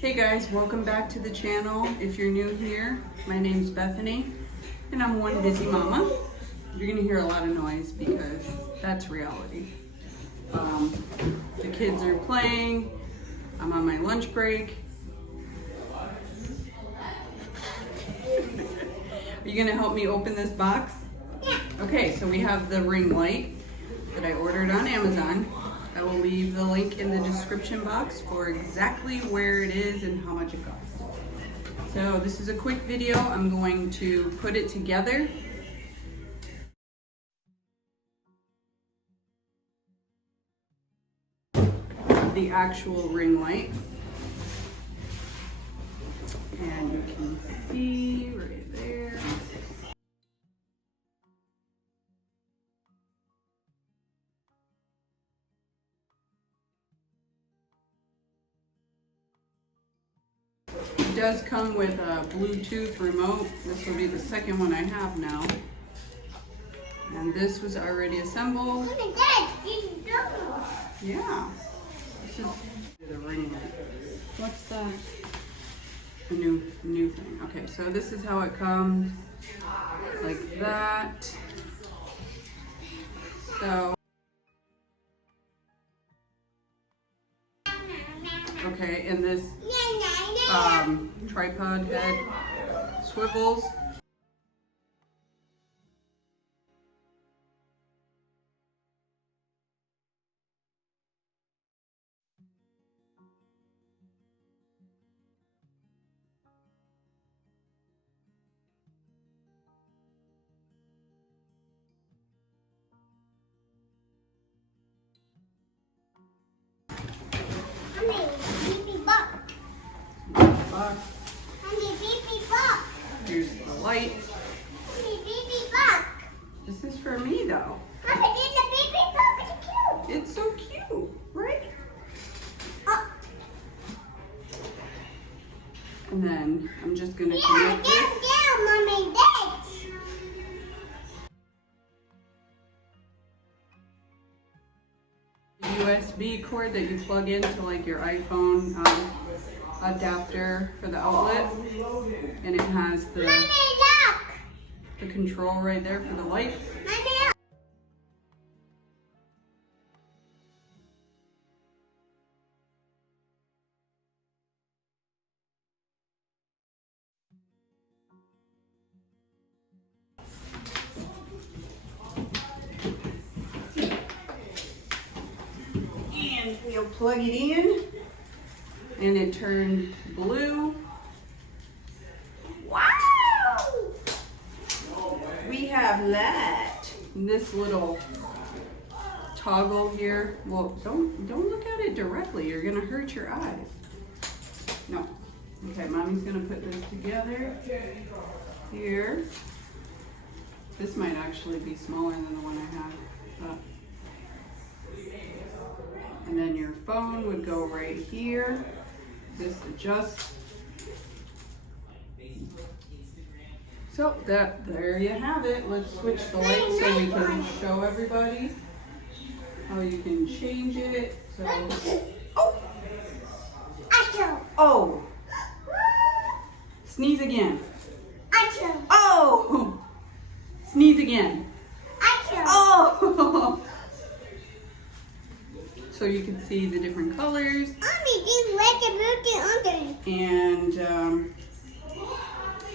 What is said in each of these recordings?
Hey guys, welcome back to the channel. If you're new here, my name's Bethany and I'm one busy mama. You're gonna hear a lot of noise because that's reality. The kids are playing, I'm on my lunch break. Are you gonna help me open this box? Yeah. Okay, so we have the ring light that I ordered on Amazon. I will leave the link in the description box for exactly where it is and how much it costs. So this is a quick video. I'm going to put it together. The actual ring light. And you can see right there. It does come with a Bluetooth remote. This will be the second one I have now. And this was already assembled. Yeah. This is the ring light. What's that? The new thing. Okay, so this is how it comes. Like that. So okay, and this tripod head swivels. Here's the light. This is for me though. It's so cute, right? And then I'm just gonna connect this. USB cord that you plug into like your iPhone adapter for the outlet, and it has the control right there for the lights. And we'll plug it in, and it turned blue. Wow! We have that. And this little toggle here. Well, don't look at it directly. You're gonna hurt your eyes. No. Okay, mommy's gonna put this together here. This might actually be smaller than the one I have. And then your phone would go right here. This adjusts. So there you have it. Let's switch the light so we can show everybody how you can change it. So, oh, sneeze again. Oh, sneeze again. Oh. So you can see the different colors. And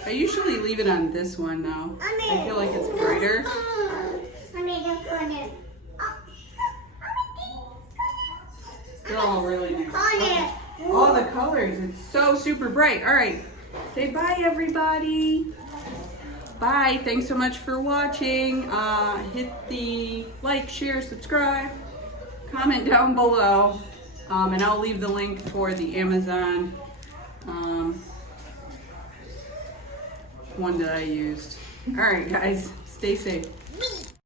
I usually leave it on this one though. I feel like it's brighter. They're all really nice. All the colors, it's so super bright. All right, say bye everybody. Bye, thanks so much for watching. Hit the like, share, subscribe. Comment down below, and I'll leave the link for the Amazon one that I used. All right, guys, stay safe.